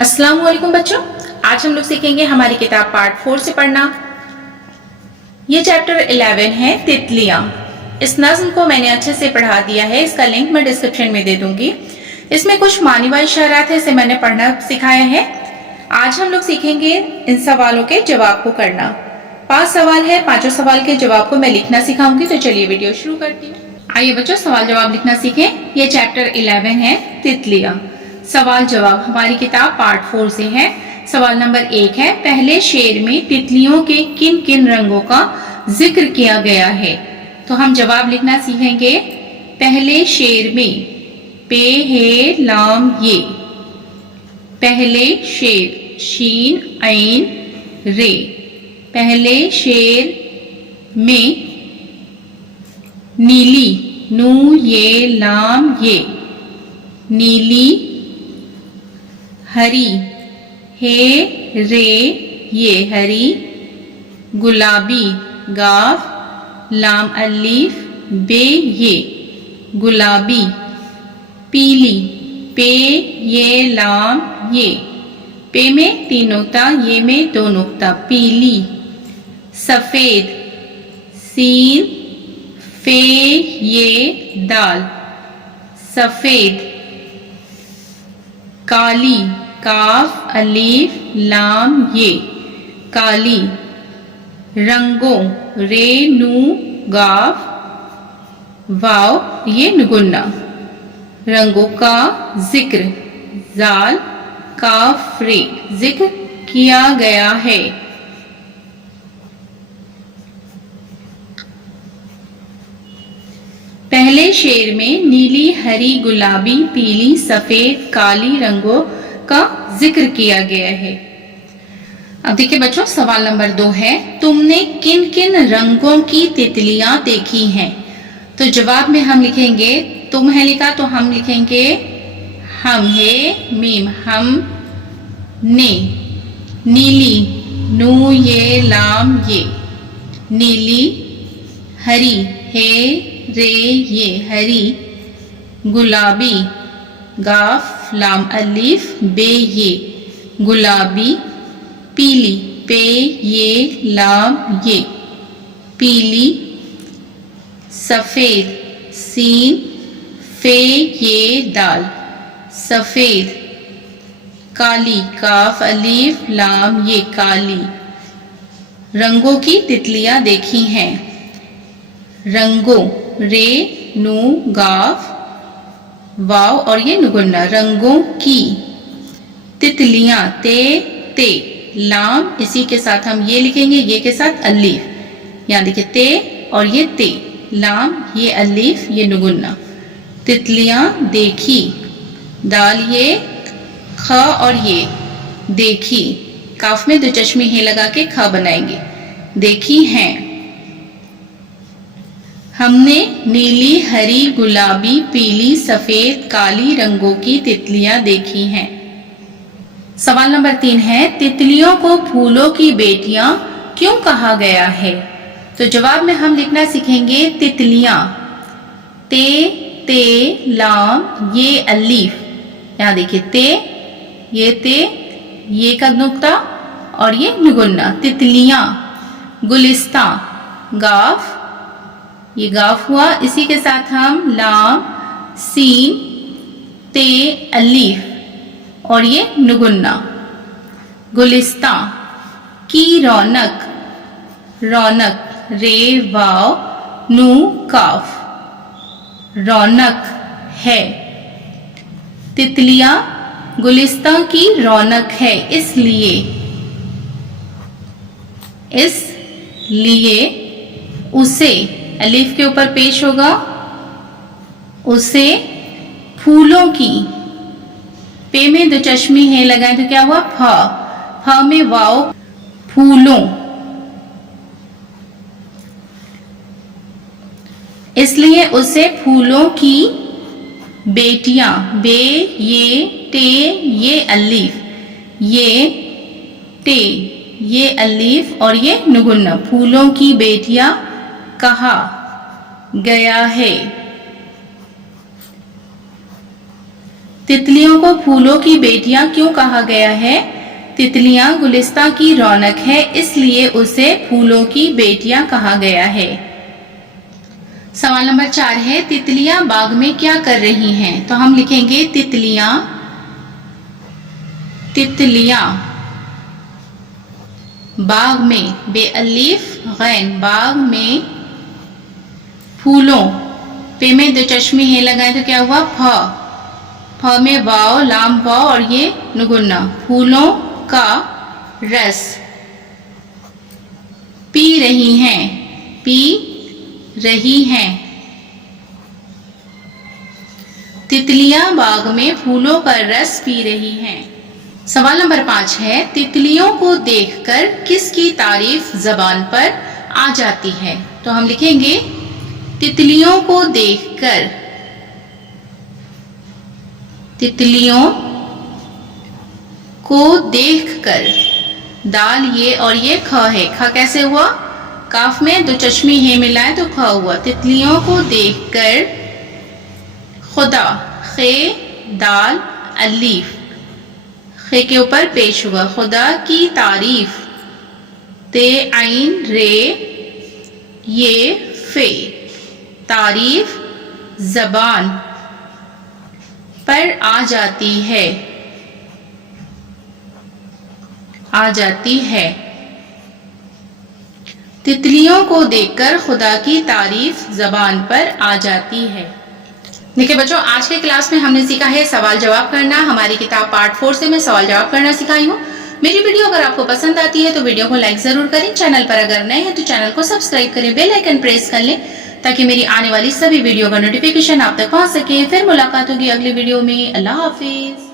अस्सलाम वालेकुम बच्चों, आज हम लोग सीखेंगे हमारी किताब पार्ट 4 से पढ़ना। ये चैप्टर 11 है तितलियां। इस नज्म को मैंने अच्छे से पढ़ा दिया है, इसका लिंक मैं डिस्क्रिप्शन में दे दूंगी। इसमें कुछ मानी वाली इशारात है, इसे मैंने पढ़ना सिखाया है। आज हम लोग सीखेंगे इन सवालों के जवाब को करना। 5 सवाल है, 5 सवाल के जवाब को मैं लिखना सिखाऊंगी। तो चलिए वीडियो शुरू करती हूँ। आइए बच्चों सवाल जवाब लिखना सीखें। ये चैप्टर 11 है तितलियां। सवाल जवाब हमारी किताब पार्ट 4 से है। सवाल नंबर 1 है, पहले शेर में तितलियों के किन किन रंगों का जिक्र किया गया है? तो हम जवाब लिखना सीखेंगे। पहले शेर में, पे हे लाम ये, पहले शेर, शीन ऐन रे, पहले शेर में नीली, नू ये लाम ये, नीली, हरी, हे रे ये हरी, गुलाबी, गाफ लाम अलीफ बे ये गुलाबी, पीली, पे ये लाम ये, पे में 3 नुक्ता, ये में 2 नुक्ता, पीली, सफेद, सीन फे ये दाल, सफेद, काली, काफ अलीफ लाम ये काली, रंगों, रे नू गाफ वाव ये नुगुन्ना, रंगों का जिक्र, जाल काफ रे, जिक्र किया गया है। पहले शेर में नीली, हरी, गुलाबी, पीली, सफेद, काली रंगों का जिक्र किया गया है। अब देखिए बच्चों सवाल नंबर 2 है, तुमने किन किन रंगों की तितलियां देखी हैं? तो जवाब में हम लिखेंगे, तुम है लिखा तो हम लिखेंगे हम, है मीम, हम ने, नीली, नू ये लाम ये, नीली, हरी, हे रे ये हरी, गुलाबी, गाफ लाम अलीफ बे ये गुलाबी, पीली, पे ये लाम ये पीली, सफेद, सीन फे ये दाल सफेद, काली, काफ अलीफ लाम ये काली। रंगों की तितलियां देखी हैं। रंगों, रे नू गाफ वाव और ये नुगुन्ना, रंगों की, तितलियां, ते लाम, इसी के साथ हम ये लिखेंगे, ये के साथ अलीफ, यहाँ देखिए ते और ये ते, लाम ये अलीफ ये नुगुन्ना, तितलियां देखी, दाल ये ख और ये देखी, काफ में 2 चश्मे हे लगा के ख बनाएंगे, देखी हैं। हमने नीली, हरी, गुलाबी, पीली, सफेद, काली रंगों की तितलियां देखी हैं। सवाल नंबर 3 है, तितलियों को फूलों की बेटियां क्यों कहा गया है? तो जवाब में हम लिखना सीखेंगे तितलियां, ते लाम ये अलीफ, यहाँ देखिए ते, ये का नुक्ता और ये नुगुन्ना, तितलियां, गुलिस्तां, गाफ, ये गाफ हुआ, इसी के साथ हम लाम, सीन, ते अलीफ और ये नुगुन्ना, गुलिस्तां, की रौनक, रौनक, रे वाव नू काफ, रौनक है, तितलियां गुलिस्तां की रौनक है, इसलिए उसे, अलीफ के ऊपर पेश होगा, उसे फूलों की, पे में 2 चश्मे हैं लगाए तो क्या हुआ, फ में वाव, फूलों, इसलिए उसे फूलों की बेटियां, बे ये टे ये अलीफ, ये टे ये अलीफ और ये नुगुन्ना, फूलों की बेटियां कहा गया है। तितलियों को फूलों की बेटियां क्यों कहा गया है? तितलियां गुलिस्तां की रौनक है, इसलिए उसे फूलों की बेटियां कहा गया है। सवाल नंबर 4 है, तितलियां बाग में क्या कर रही हैं? तो हम लिखेंगे तितलियां बाग में, बेअलीफ गैन, बाग में फूलों, पे में दो चश्मे हैं लगाए तो क्या हुआ? फ में वाव, लाम वाव और ये नुगुन्ना, फूलों का रस पी रही हैं। तितलियां बाग में फूलों का रस पी रही हैं। सवाल नंबर 5 है, तितलियों को देखकर किसकी तारीफ जबान पर आ जाती है? तो हम लिखेंगे तितलियों को देखकर, तितलियों को देखकर, दाल ये और ये ख है, ख कैसे हुआ? काफ में दो चश्मे हे मिलाए तो ख हुआ। तितलियों को देखकर, खुदा, खे दाल अलीफ, खे के ऊपर पेश हुआ, खुदा की तारीफ, ते आइन रे ये फे, तारीफ जबान पर आ जाती है। तितलियों को देखकर खुदा की तारीफ जबान पर आ जाती है। देखिए बच्चों, आज के क्लास में हमने सीखा है सवाल जवाब करना। हमारी किताब पार्ट 4 से मैं सवाल जवाब करना सिखाई हूँ। मेरी वीडियो अगर आपको पसंद आती है तो वीडियो को लाइक जरूर करें। चैनल पर अगर नए हैं तो चैनल को सब्सक्राइब करें, बेल आइकन प्रेस कर लें ताकि मेरी आने वाली सभी वीडियो का नोटिफिकेशन आप तक पहुंच सके। फिर मुलाकात होगी अगली वीडियो में। अल्लाह हाफिज।